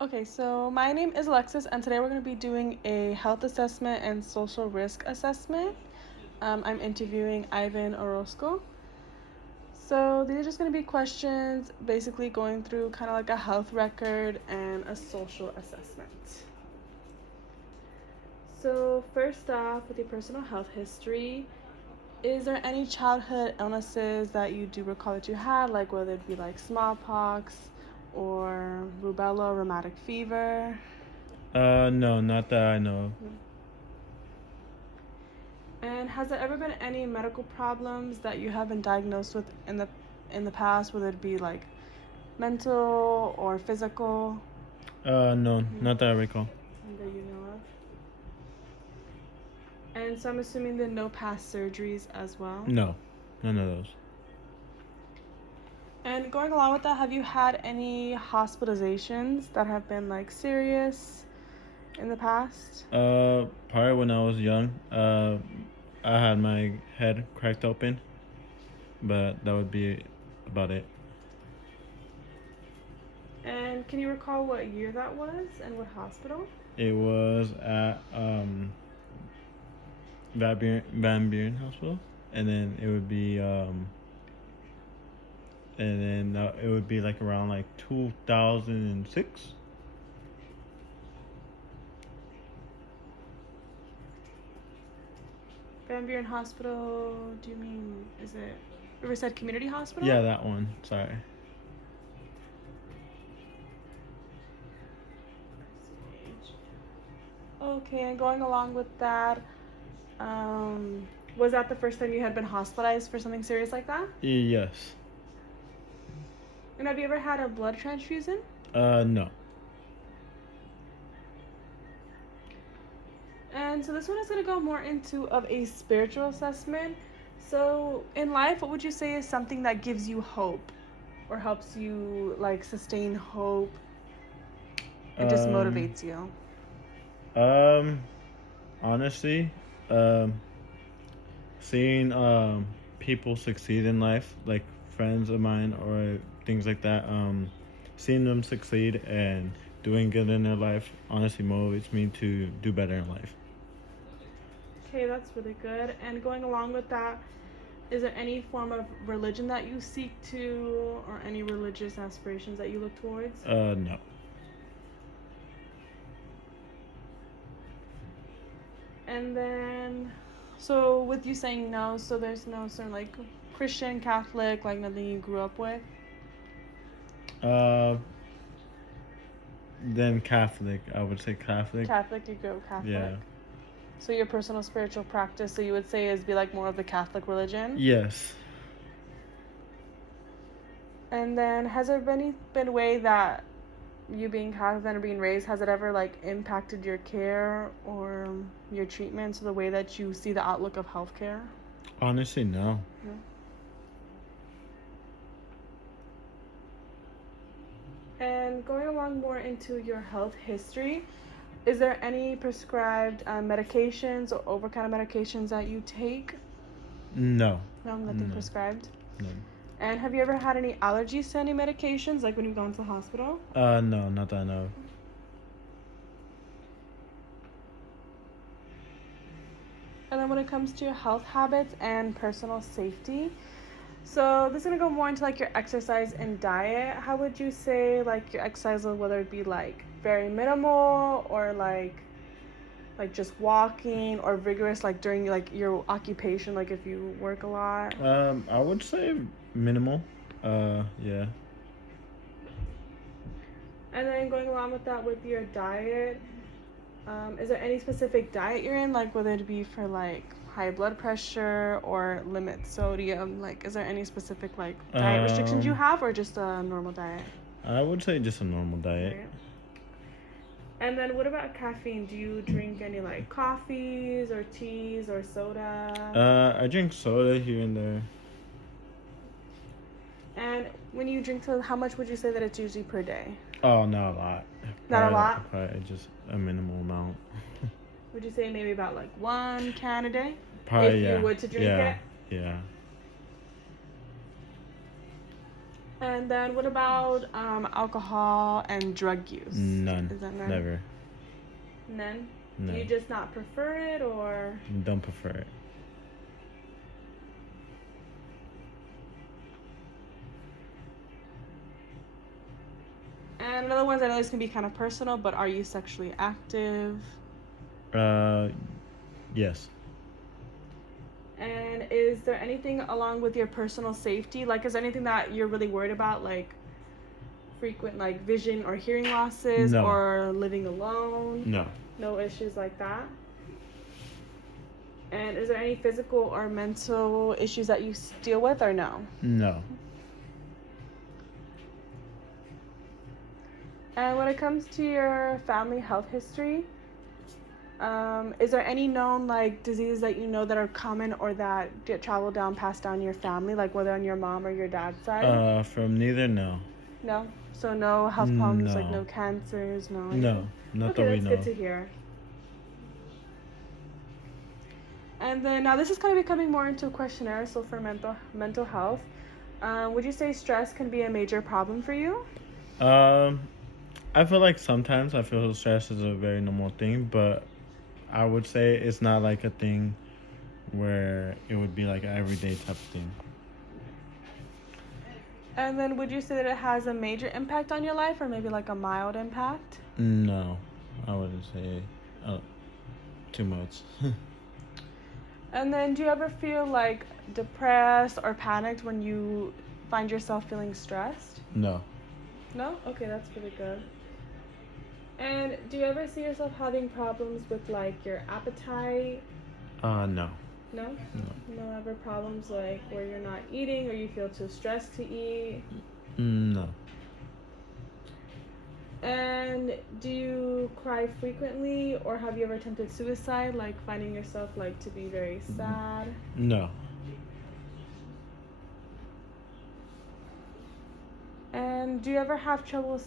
Okay, so my name is Alexis, and today we're going to be doing a health assessment and social risk assessment. I'm interviewing Ivan Orozco. So these are just going to be questions basically going through kind of like a health record and a social assessment. So, first off, with your personal health history, is there any childhood illnesses that you do recall that you had, like whether it be like smallpox or rubella, rheumatic fever? No, not that I know And has there ever been any medical problems that you have been diagnosed with in the past, whether it be like mental or physical, of. No, not that I recall. that you know of? And so I'm assuming there are no past surgeries as well. No, none of those. And going along with that, have you had any hospitalizations that have been like serious in the past? Probably when I was young, I had my head cracked open, but that would be about it. And can you recall what year that was and what hospital? It was at Van Buren Hospital, and then it would be like around like 2006. Van Buren Hospital, do you mean, is it Riverside Community Hospital? Yeah, that one. Sorry. Okay, and going along with that, um, was that the first time you had been hospitalized for something serious like that? Yes. And have you ever had a blood transfusion? No. And so this one is going to go more into of a spiritual assessment. So in life, what would you say is something that gives you hope or helps you like sustain hope and just Um. motivates you? Um. Honestly, um, seeing people succeed in life, like friends of mine or things like that, seeing them succeed and doing good in their life honestly motivates me to do better in life. Okay, that's really good. And going along with that, is there any form of religion that you seek to or any religious aspirations that you look towards? No. And then, so with you saying no, so there's no certain like Christian, Catholic, like nothing you grew up with? Uh, then Catholic. I would say Catholic. Catholic, you go Catholic. Yeah. So your personal spiritual practice, so you would say is be like more of the Catholic religion? Yes. And then has there been a way that you being Catholic or being raised, has it ever like impacted your care or your treatments or the way that you see the outlook of healthcare? Honestly, no. No. And going along more into your health history, is there any prescribed medications or over counter medications that you take? No. No, nothing No. prescribed. No. And have you ever had any allergies to any medications, like when you've gone to the hospital? No, not that I know. And then when it comes to your health habits and personal safety, so this is gonna go more into like your exercise and diet. How would you say like your exercise, whether it be like very minimal or like just walking or vigorous, like during like your occupation, like if you work a lot? I would say minimal. Yeah. And then going along with that with your diet, is there any specific diet you're in, like whether it be for like high blood pressure or limit sodium? Like, is there any specific like diet restrictions you Um, have, or just a normal diet? I would say just a normal diet. Right. And then what about caffeine? Do you drink any like coffees or teas or soda? I drink soda here and there. And when you drink soda, how much would you say that it's usually per day? Oh, not a lot. Not a lot. Probably just a minimal amount. Would you say maybe about like 1 can a day? Probably If you yeah. were to drink Yeah. it? Yeah. And then what about alcohol and drug use? None. Is that none? Never. None? Do you No. just not prefer it or? Don't prefer it. And another ones I know this can be kind of personal, but are you sexually active? Uh, yes. And is there anything along with your personal safety? Like, is there anything that you're really worried about, like frequent like vision or hearing losses No. or living alone? No. No issues like that? And is there any physical or mental issues that you deal with or no? No. And when it comes to your family health history, is there any known like diseases that you know that are common or that get traveled down, passed down your family, like whether on your mom or your dad's side? From neither, no. No. So no health problems, like No. no cancers, no No. anything. Not Okay, that we that's good know. to hear. And then now this is kind of becoming more into a questionnaire. So for mental health, would you say stress can be a major problem for you? Um, I feel like sometimes I feel stress is a very normal thing, but I would say it's not like a thing where it would be like an everyday type of thing. And then would you say that it has a major impact on your life or maybe like a mild impact? No, I wouldn't say uh, too much. And then do you ever feel like depressed or panicked when you find yourself feeling stressed? No. No? Okay, that's pretty good. And do you ever see yourself having problems with like your appetite? No. No? No. No ever problems like where you're not eating or you feel too stressed to eat? No. And do you cry frequently or have you ever attempted suicide, like finding yourself like to be very sad? No. And do you ever have trouble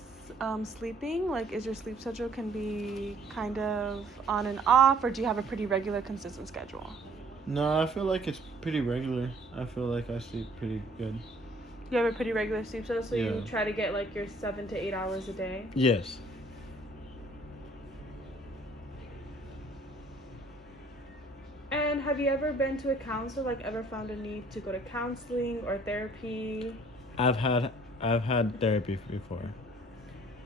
sleeping? Like, is your sleep schedule can be kind of on and off, or do you have a pretty regular, consistent schedule? No, I feel like it's pretty regular. I feel like I sleep pretty good. You have a pretty regular sleep schedule, so Yeah. you try to get like your 7 to 8 hours a day. Yes. And have you ever been to a counselor? Like, ever found a need to go to counseling or therapy? I've had I've had therapy before.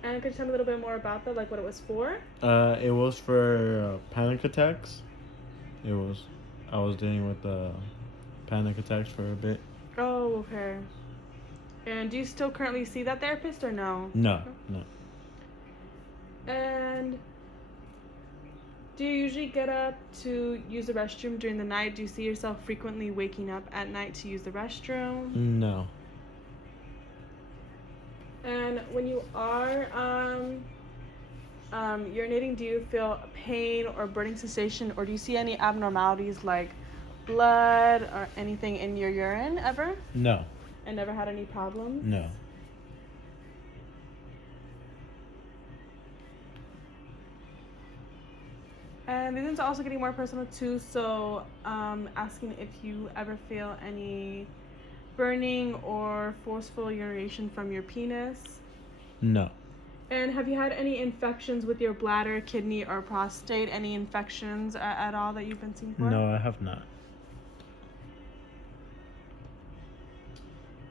And could you tell me a little bit more about that, like what it was for? It was for panic attacks. It was I was dealing with panic attacks for a bit. Oh, okay. And do you still currently see that therapist or no? No, no. And do you usually get up to use the restroom during the night? Do you see yourself frequently waking up at night to use the restroom? No. And when you are urinating, do you feel pain or burning sensation, or do you see any abnormalities like blood or anything in your urine ever? No. And never had any problems? No. And these ones are also getting more personal too. So, asking if you ever feel any burning or forceful urination from your penis. No. And have you had any infections with your bladder, kidney, or prostate? Any infections at all that you've been seen for? No, I have not.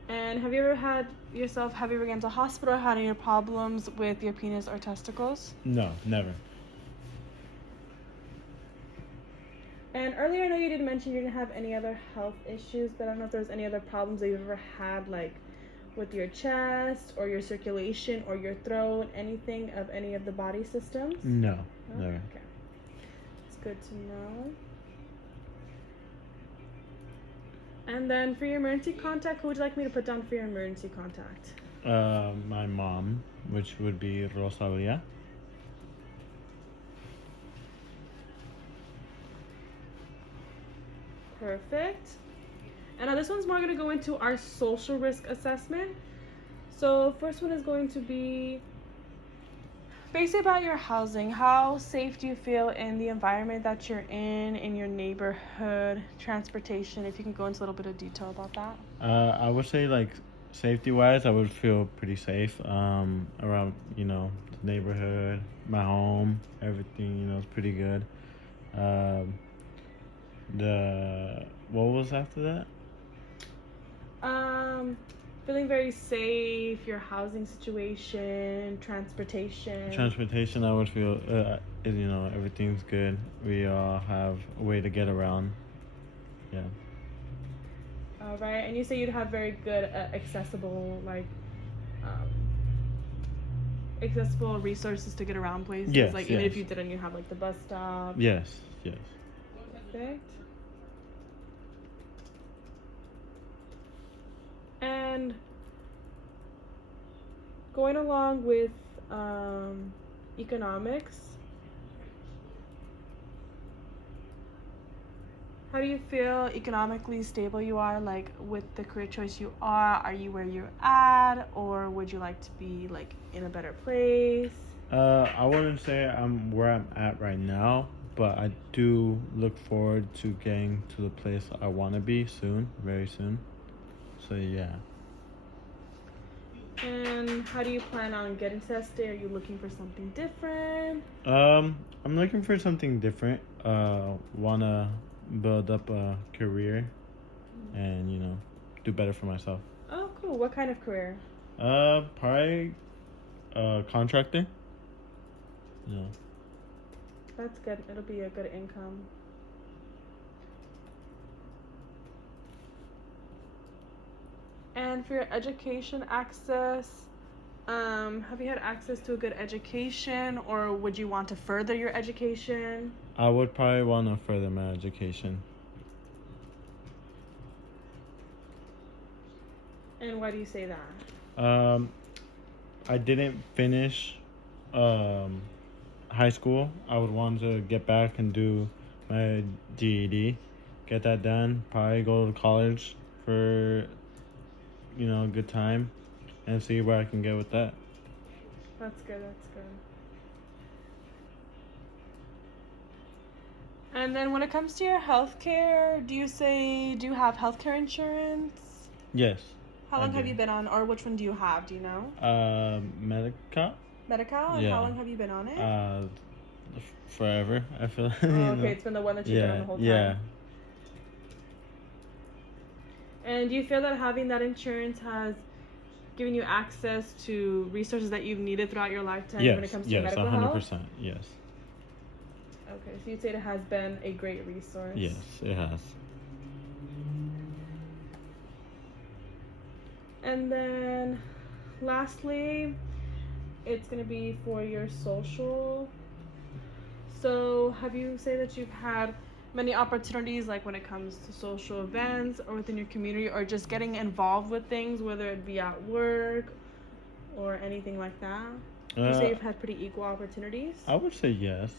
And have you ever gone to hospital, had any problems with your penis or testicles? No, never. And earlier, I know you did mention you didn't have any other health issues, but I don't know if there's any other problems that you've ever had, like with your chest or your circulation or your throat, anything of any of the body systems? No, No? never. Okay. It's good to know. And then for your emergency contact, who would you like me to put down for your emergency contact? My mom, which would be Rosalia. Perfect. And now this one's more going to go into our social risk assessment. So first one is going to be basically about your housing. How safe do you feel in the environment that you're in your neighborhood, transportation? If you can go into a little bit of detail about that. I would say like safety wise, I would feel pretty safe around, the neighborhood, my home, everything, is pretty good. Um, the what was after that? Um, Feeling very safe, your housing situation, transportation. Transportation, I would feel, everything's good. We all have a way to get around. Yeah. All right, and you say you'd have very good accessible um, accessible resources to get around places. Yes, Like even yes. if you didn't, you have like the bus stop. Yes, yes. Perfect. And going along with economics, how do you feel economically stable you are, like with the career choice you are? Are you where you're at, or would you like to be like in a better place? I wouldn't say I'm where I'm at right now, but I do look forward to getting to the place I want to be soon, very soon. So yeah. And how do you plan on getting to that state? Are you looking for something different? I'm looking for something different. Wanna build up a career and do better for myself. Oh, cool. What kind of career? Probably contractor. Yeah. That's good. It'll be a good income. And for your education access, have you had access to a good education, or would you want to further your education? I would probably want to further my education. And why do you say that? Um, I didn't finish um, high school. I would want to get back and do my GED, get that done. Probably go to college for a good time, and see where I can get with that. That's good. That's good. And then when it comes to your healthcare, do you have healthcare insurance? Yes, How I long have do. you been on, or which one do you have? Do you know? Medica. Medi-Cal, and how Yeah. long have you been on it? Forever. I feel. Oh, okay, it's been the one that you've been on Yeah. the whole Yeah. time. And do you feel that having that insurance has given you access to resources that you've needed throughout your lifetime when it Yes. comes to your Yes. medical health? 100%. Yes. Okay, so you'd say it has been a great resource. Yes. It has. And then lastly, it's going to be for your social. So, have you say that you've had many opportunities, like when it comes to social events or within your community, or just getting involved with things, whether it be at work or anything like that? Do you say Uh, you've had pretty equal opportunities? I would say yes.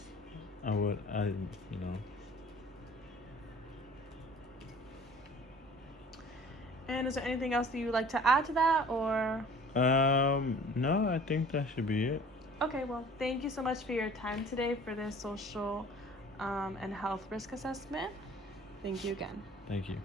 I would. And is there anything else that you would like to add to that, or? No, I think that should be it. Okay, well, thank you so much for your time today for this social and health risk assessment. Thank you again. Thank you.